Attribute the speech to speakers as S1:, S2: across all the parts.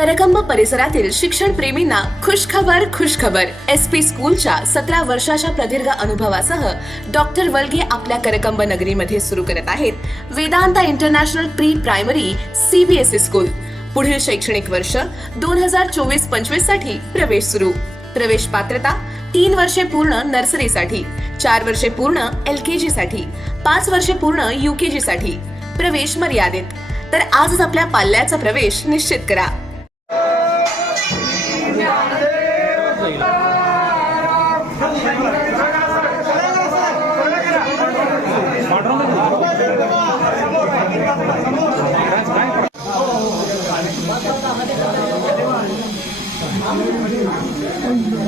S1: करकंब परिसरातील शिक्षण प्रेमींना खुशखबर खुशखबर. एस पी स्कूलच्या सतरा वर्षाच्या प्रदीर्घ अनुभवासह डॉक्टर वल्गे आपल्या करकंब नगरीमध्ये सुरू करत आहेत. Vedanta international pre primary CBSE school. पुढील शैक्षणिक वर्ष दोन हजार चोवीस पंचवीससाठी प्रवेश सुरू. प्रवेश पात्रता तीन वर्षे पूर्ण नर्सरीसाठी चार वर्षे पूर्ण एल के जी साठी पाच वर्षे पूर्ण यू के जी साठी. प्रवेश मर्यादित. तर आजच आपल्या पाल्याचा प्रवेश निश्चित करा.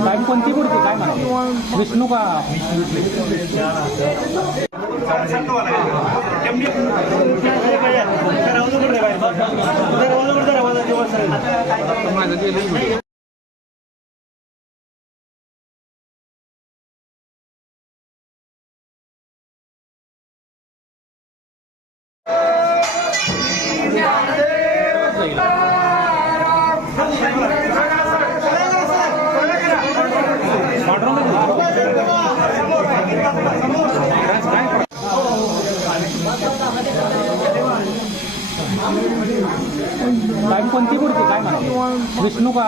S2: गाडी कोणती पुढची काय म्हणा विष्णू का? काय? कोणती मूर्ती काय म्हणा विष्णू का